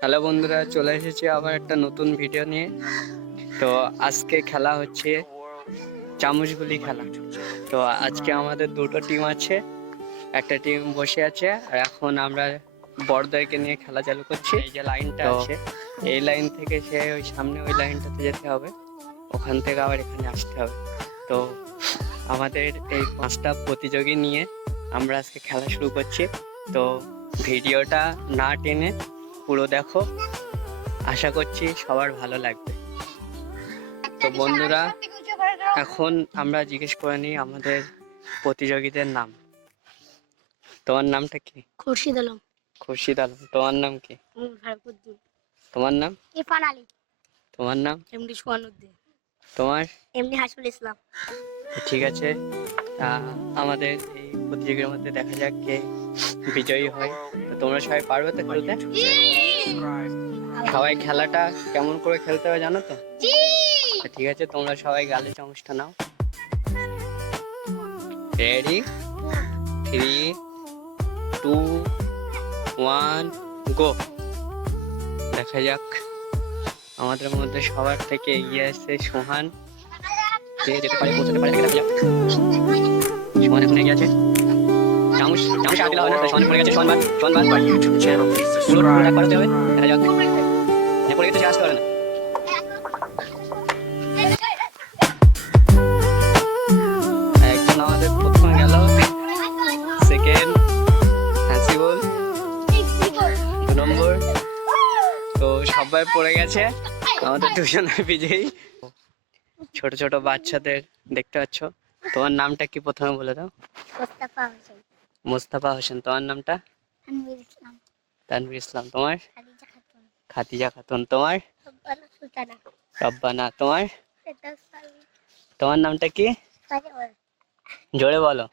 Hello বন্ধুরা চলে এসেছি আবার একটা নতুন ভিডিও নিয়ে। তো আজকে খেলা হচ্ছে চামচগুলি খেলা। তো আজকে আমাদের দুটো টিম আছে একটা টিম বসে আছে আর এখন আমরা বড়দেরকে নিয়ে খেলা চালু করছি। এই যে লাইনটা আছে। এই লাইন থেকে সে ওই সামনে ওই লাইনটাতে যেতে হবে ওখান থেকে আবার এখানে আসতে হবে। তো আমাদের এই পাঁচটা প্রতিযোগী নিয়ে আমরা আজকে খেলা শুরু করছি। তো ভিডিওটা না টেনে পুরো দেখো। আশা করছি সবার ভালো লাগবে। তো বন্ধুরা এখন আমরা জিজ্ঞেস করে নিই আমাদের প্রতিযোগীদের নাম। তোমার নামটা কি? খুরশিদ আলম। খুরশিদ আলম। তোমার নাম কি? তোমার নাম? ইরফান আলী। তোমার নাম? এমডি সোহানুদ্দিন তোমার? এমডি হাসিবুল ইসলাম। ঠিক আছে। আমাদের এই প্রতিযোগিতার মধ্যে দেখা যাক কে বিজয়ী হয়। তোমরা সবাই পারবে তো খেলতে? সবাই খেলাটা কেমন করে খেলতে হবে জানো তো? ঠিক আছে, তোমরা সবাই গালে চামচটা নাও। Ready three two one go দেখা যাক। আমাদের মধ্যে সবার থেকে এগিয়ে আসছে সোহান। যেতে পারে, পৌঁছতে পারে, দেখা যাক। সোহান এখন এগিয়ে আছে চামচ চামচ আগে হবে না পড়ে গেছে পুরো করতে হবে। দেখা যাক। যে পড়ে সে আসতে পারে না। সবাই পড়ে গেছে। আমাদের দুজনের বিজয়ী। ছোট ছোট বাচ্চাদের দেখতে পাচ্ছ। তোমার নামটা কি প্রথমে বলে দাও? মোস্তাফা হোসেন। মোস্তাফা হোসেন তোমার নামটা? তানভীর ইসলাম। তানভীর ইসলাম তোমার? খাদিজা খাতুন। খাতিজা খাতুন তোমার? রব্বানা তোমার? তোমার নামটা কি? জোরে বলো।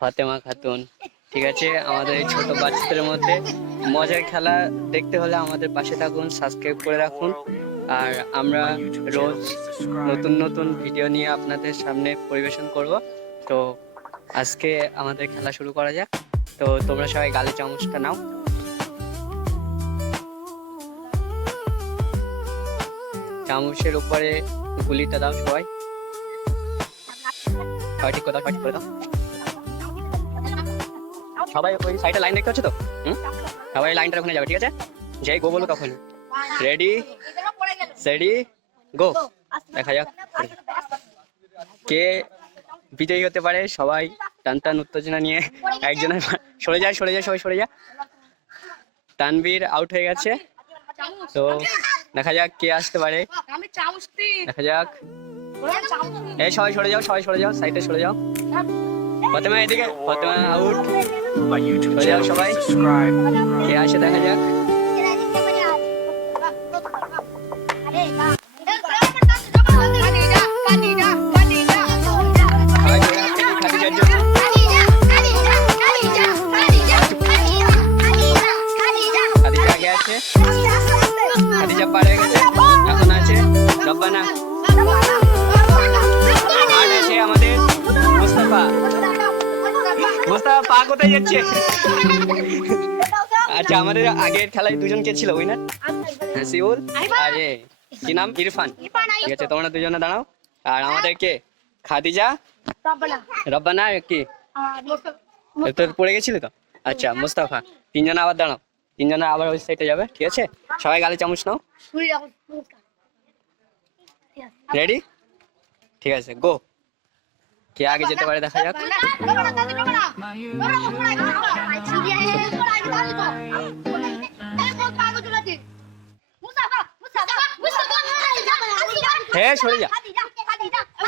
ফাতেমা খাতুন। ঠিক আছে আমাদের এই ছোট বাচ্চাদের মধ্যে মজার খেলা দেখতে হলে আমাদের পাশে থাকুন সাবস্ক্রাইব করে রাখুন। আর আমরা রোজ নতুন নতুন ভিডিও নিয়ে আপনাদের সামনে পরিবেশন করব। তো আজকে আমাদের খেলা শুরু করা যাক। তো তোমরা সবাই গালে চামচটা নাও। চামচের উপরে গুলিটা দাও সবাই। সবাই ঠিক করে দাও সবাই ঠিক করে দাও। সবাই ওই সাইডে লাইন দেখতে পাচ্ছ তো? হুম? সবাই লাইনটার ওখানে যাবে ঠিক আছে? যাই গো বলো তখন রেডি সেডি গো দেখা যাক। কে বিজয়ী হতে পারে? সবাই টান টান উত্তেজনা নিয়ে একজনের সরে যায় সরে যায় সবাই সরে যায় তানবীর আউট হয়ে গেছে। তো দেখা যাক কে আসতে পারে। দেখা যাক। এই সবাই সরে যাও সবাই সরে যাও সাইডে সরে যাও। ফতেমা এদিকে ফতেমা আউট সবাই। কে আসে দেখা যাক। পা কোথায় যাচ্ছে। আচ্ছা আমাদের আগের খেলায় দুজন কে ছিল উইনার? হাসিউল আর এ কি নাম? ইরফান। ঠিক আছে তোমরা দুজনে দাঁড়াও। আর আমাদের কে? খাদিজা? রব্বানা। কি? এ তো পড়ে গেছিলে তো? আচ্ছা মুস্তাফা। তিনজনে আবার দাঁড়াও। তিনজনে আবার ওই সাইডে যাবে ঠিক আছে? সবাই গালে চামচ নাও। রেডি ঠিক আছে গো কে আগে যেতে পারে দেখা যাক। হ্যাঁ সরে যা।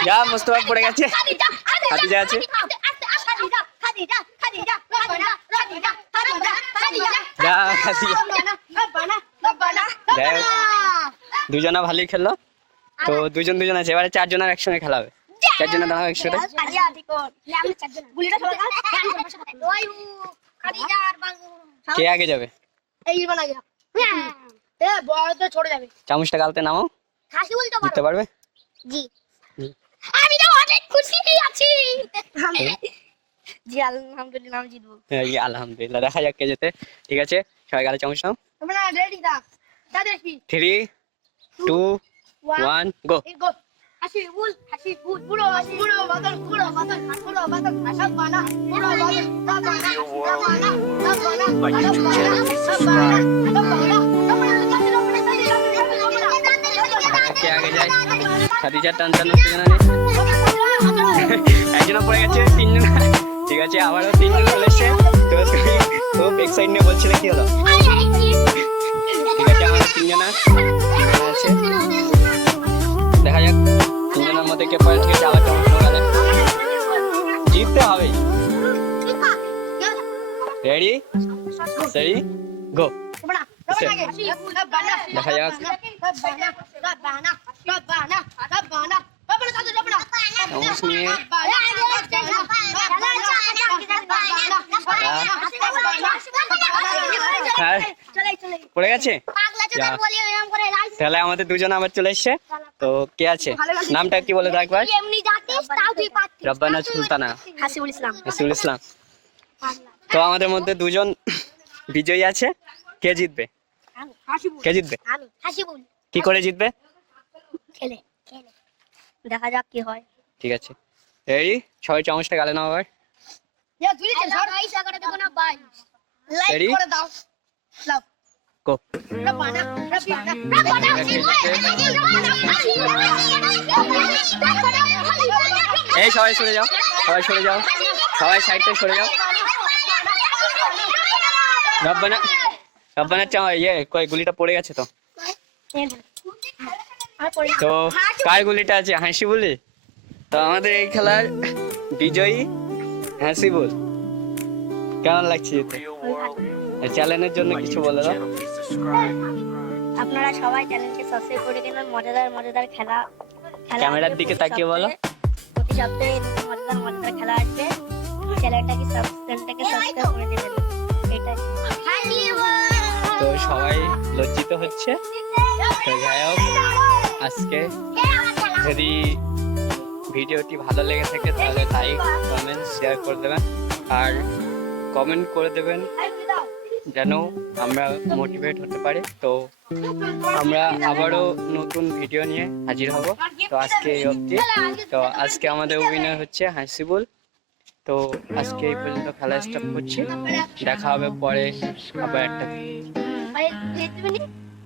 যা, মুস্তাফা পড়ে গেছে। খাদিজা আছে। দুজনা ভালোই খেললো। তো দুজন দুজন আছে, এবারে চারজনের একসঙ্গে খেলা হবে। চারজনে দাঁড়াও একসাথে কে আগে যাবে? চামচটা গালতে বলতে জিততে পারবে? জি। জি। আমি তো অনেক খুশি আছি। জি আলহামদুলিল্লাহ আমি জিতবো। এই আলহামদুলিল্লাহ। দেখা যাক কে যেতে ঠিক আছে? সবাই গালে চামচ নাও। তোমরা রেডি থাক তাদের কি three two one go go হাসি আগে যায় খাদিজা টান টান হচ্ছে একজন পড়ে গেছে তিনজন ঠিক আছে আবারও তিনজন চলে এসছে তো খুব এক্সাইট নিয়ে বলছিলে কি হলো ঠিক আছে আমরা তিনজন আছে দেখা যাক তিনজনের মধ্যে কে থেকে আবার কেমন গেলে জিততে হবেই রেডি সেই গো দেখা যাক। নিয়ে। হ্যাঁ। পড়ে গেছে। তাহলে আমাদের দুজন আবার চলে এসছে। তো কে আছে? নামটা কি বলে একবার রব্বানা সুলতানা। হাসিবুল ইসলাম। ইসলাম। তো আমাদের মধ্যে দুজন বিজয়ী আছে। কে জিতবে? কে জিতবে? আমি। কি করে জিতবে? খেলে খেলে। দেখা যাক কি হয়। ঠিক আছে। এই ছয় চামচটা গালে নাও আবার Ready? গো এই, সবাই সরে যাও। সবাই সরে যাও। সবাই সাইডটা সরে যাও। রব্বানা রব্বানা চা ইয়ে কই, গুলিটা পড়ে গেছে তো। তো কার গুলিটা আছে? হাসি বলি? তো আমাদের এই খেলার বিজয়ী হাসি বল। কেমন লাগছে? চ্যালেঞ্জের জন্য কিছু বলে দাও. আপনারা সবাই চ্যানেলকে সাবস্ক্রাইব করে দিন মজাদার মজাদার খেলা খেলা ক্যামেরার দিকে তাকিয়ে বলো। প্রতি সপ্তাহে মজাদার মজাদার খেলা আসবে। চ্যানেলটাকে সাবস্ক্রাইবটাকে সাবস্ক্রাইব করে দেবেন। তো সবাই লজ্জিত হচ্ছে? তো যাই হোক আজকে যদি ভিডিওটি ভালো লেগে থাকে তাহলে লাইক কমেন্ট শেয়ার করে দেবেন। আর কমেন্ট করে দেবেন যেন আমরা মোটিভেট হতে পারি। তো আমরা আবারও নতুন ভিডিও নিয়ে হাজির হব। তো আজকে এই অবধি। তো আজকে আমাদের অভিনয় হচ্ছে হাসিবুল। তো আজকে এই পর্যন্ত খেলা স্টপ করছি। দেখা হবে পরে আবার একটা।